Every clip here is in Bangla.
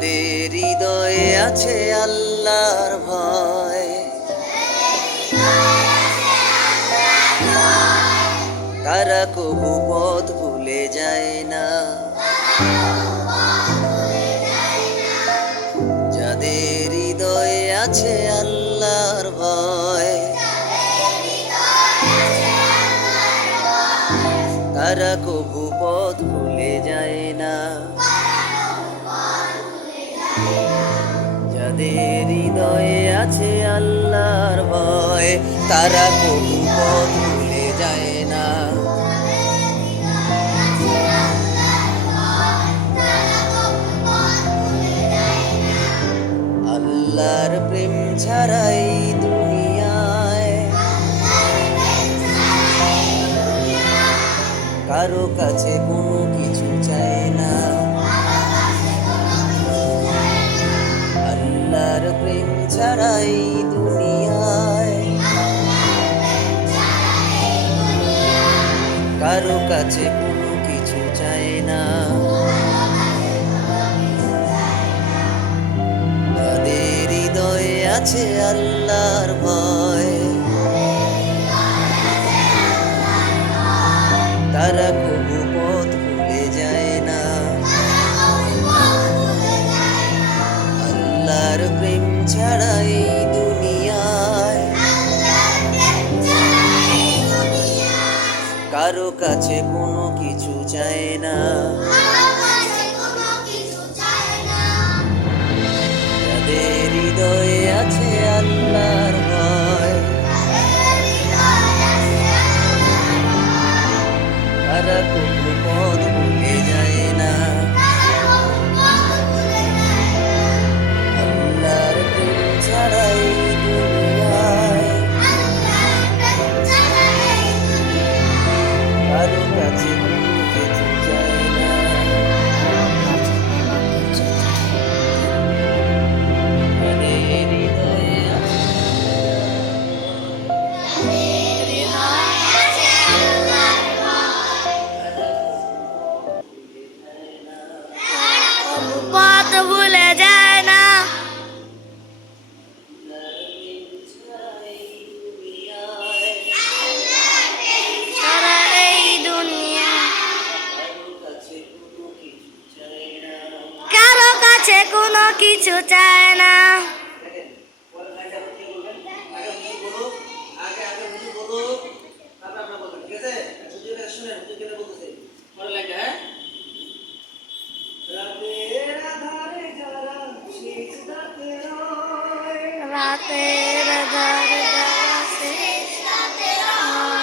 যাদের হৃদয়ে আছে আল্লাহর ভয়, তারা কবু পথ ভুলে যায় না। যাদের হৃদয়ে আছে আল্লাহর ভয়, তারা কবু পথ ভুলে যায় না। যাদের হৃদয়ে আছে আল্লাহর ভয়, তারা কবু পথ ভুলে যায় না। আল্লাহর প্রেম ছাড়াই দুনিয়ায় কারো কাছে কোনো কিছু চায় না। আল্লাহর প্রেম ছাড়াই দুনিয়ায় কারো কাছে কোনো কিছু চায় না। যাদের হৃদয়ে আছে আল্লাহর ভয়, তারা কবু পথ ভুলে যায় না। আল্লাহর প্রেম ছাড়াই দুনিয়ায় কারো কাছে কোনো কিছু চায় না। যাদের হৃদয়ে আছে আল্লাহর ভয়, তারা কবু পথ ভুলে যায় না। আল্লাহর প্রেম ছাড়াই দুনিয়ায় কারো কাছে কোনো কিছু চায় না। যাদের হৃদয়ে আছে পথ ভুলে যায় না। সারা এই দুনিয়া কারো কাছে কোনো কিছু চায় না। রাতের আধারে যারা সেজদাতে রয়,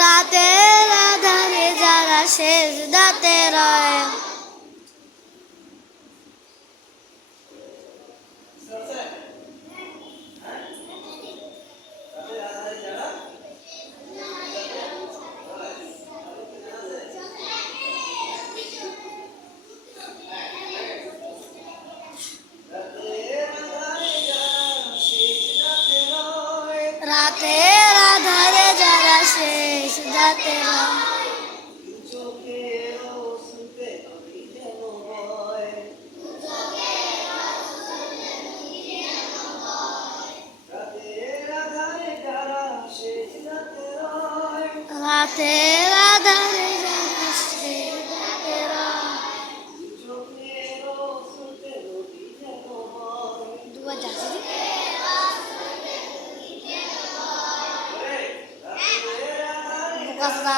রাতের আধারে যারা সেজদাতে রয়। রাতের আধারে যারা সেজদাতে রয়, রাতের আধারে যারা সেজদাতে রয়। দুবার যাচ্ছি বুকাসদা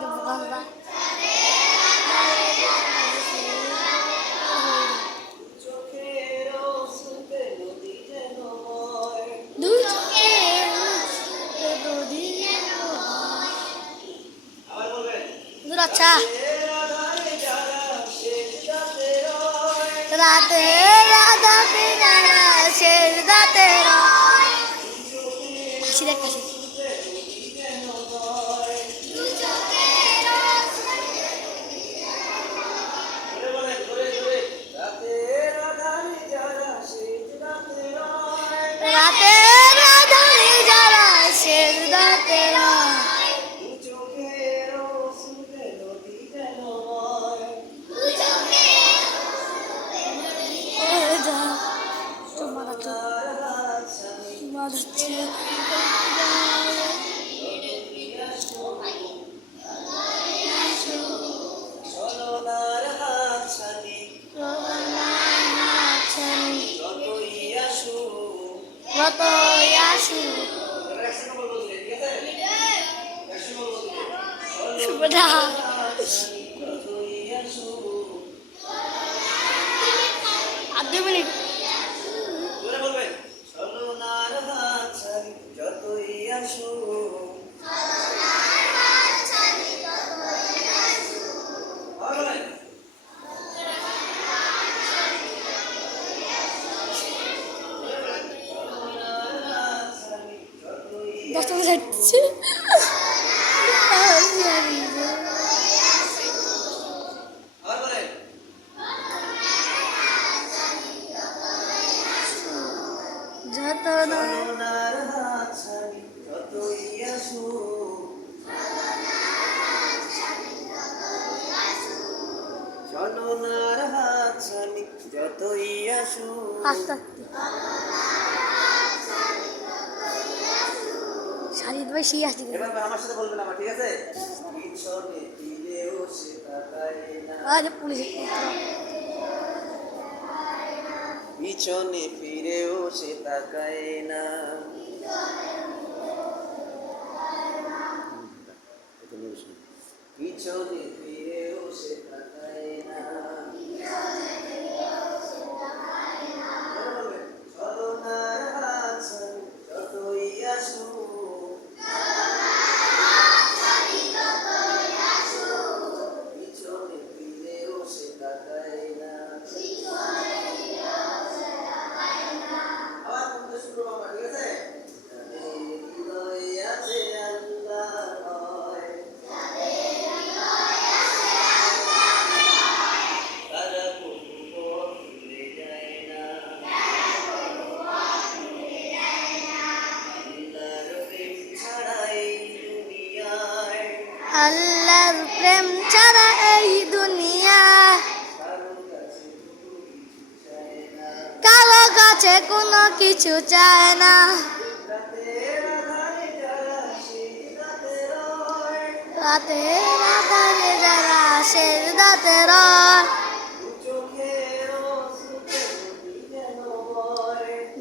বুকাসদা দুই চোখে নদী দূর। আচ্ছা রাতের আধারে যারা সেজদাতে রয়, হাসি দেখ হাসি। রাতের আধারে যারা সেজদাতে রয়, বেটা আর 2 মিনিট জোরে বলবেন ছলনার হাত ছাড়ি যতই আসুক আর বলেন দশটা যাচ্ছে আর বলেন যত না ছলনার হাত ছাড়ি যতই আসুক ছলনার হাত ছাড়ি যতই আসুক আস্তে আস্তে শাহিদ ভাই সেই আসছে এবার আমার সাথে বলবেন আমার ঠিক আছে পিছনে ফিরেও সে তাকায় না আরে পুলিশ পিছনে ফিরেও সে তাকায় না পিছনে ফিরেও সে তাকায় না ছলনার হাত ছাড়ি যতই আসুক পিছনে ফিরেও সে তাকায় না আবার বলতে শুরু করবো আমরা, ঠিক আছে যাদের হৃদয়ে আছে আল্লাহর ভয়, তারা কবু পথ ভুলে যায় না। আল্লাহর প্রেম ছাড়া এই দুনিয়ায় আল্লাহর প্রেম ছাড়া এই দুনিয়া কারো কাছে কোনো কিছু চায় না। রাতের আধারে যারা সেজদাতে রয়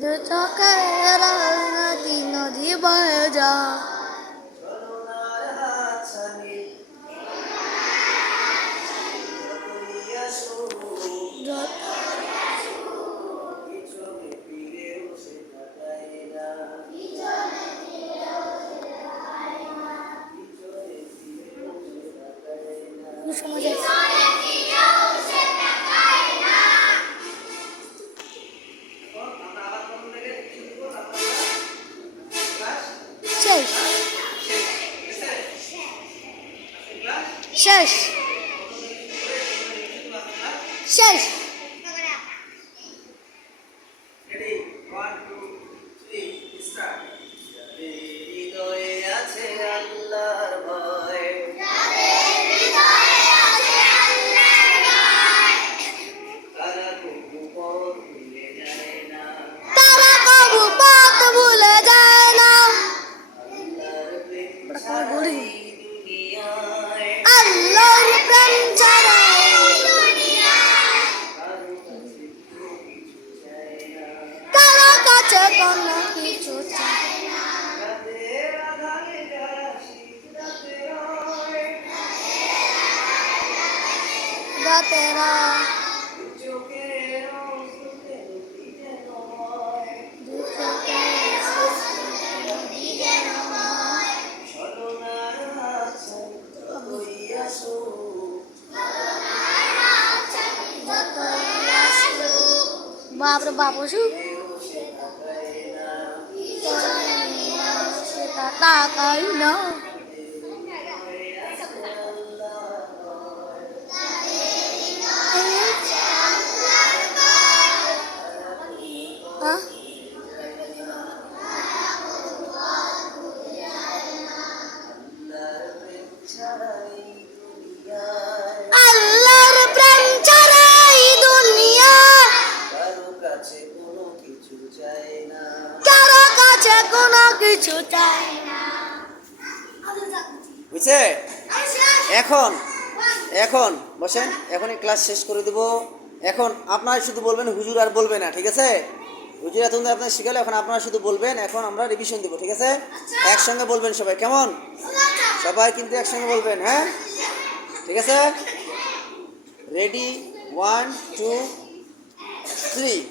দু চোখের নদী নদী বয়ে যায় সময় শেষ শেষ শেষ হৃদয়ে আছে আল্লাহর ভয়, তারা কবু পথ ভুলে যায় না। তারা কবু পথ ভুলে যায় না আল্লাহর প্রেম ছাড়া এই দুনিয়ায় আল্লাহর প্রেম ছাড়া কারো কাছে কোনো কারো কাছে কোনো কিছু চায় না। কিছু চায় না। রাতের আঁধারে যারা সিজদাতে রয়, রাতেরা চোখের অশ্রুতে নদী যেন বয়। দু চোখের নদী যেন বয়। ছলনার হাত ছাড়ি যতই আসুক, যতই আসুক বাপরে বাপ অসুখ কেউ সে তাকায় না। সেটা তাকাই না হ্যাঁ? আল্লাহর প্রেম ছাড়া এই দুনিয়ায় আল্লাহর প্রেম ছাড়া এই দুনিয়া কারো কাছে কোনো কিছু চায় না। কারো কাছে কোনো কিছু চায় না বুঝছে? এখন এখন বসেন, এখনই ক্লাস শেষ করে দেব। এখন আপনারা শুধু বলবেন, হুজুর আর বলবে না, ঠিক আছে? হুজুর এতক্ষণ ধরে আপনার শিখালে, এখন আপনারা শুধু বলবেন। এখন আমরা রিভিশন দেবো, ঠিক আছে? একসঙ্গে বলবেন সবাই, কেমন? সবাই কিন্তু একসঙ্গে বলবেন, হ্যাঁ? ঠিক আছে, রেডি, 1 2 3।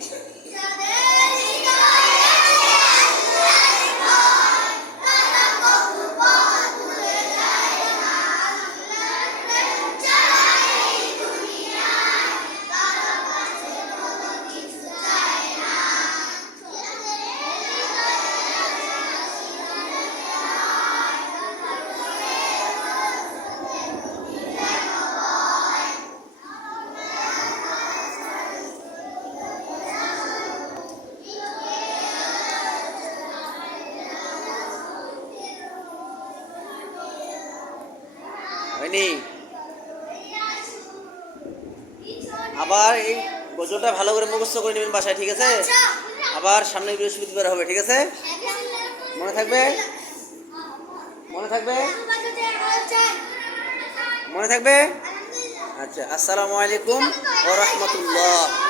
হয়নি? আবার এই গজলটা ভালো করে মুখস্থ করে নেবেন বাসায়, ঠিক আছে? আবার সামনে বৃহস্পতিবার হবে, ঠিক আছে? মনে থাকবে? মনে থাকবে? মনে থাকবে? আচ্ছা, আসসালামু আলাইকুম ওয়া রাহমাতুল্লাহ।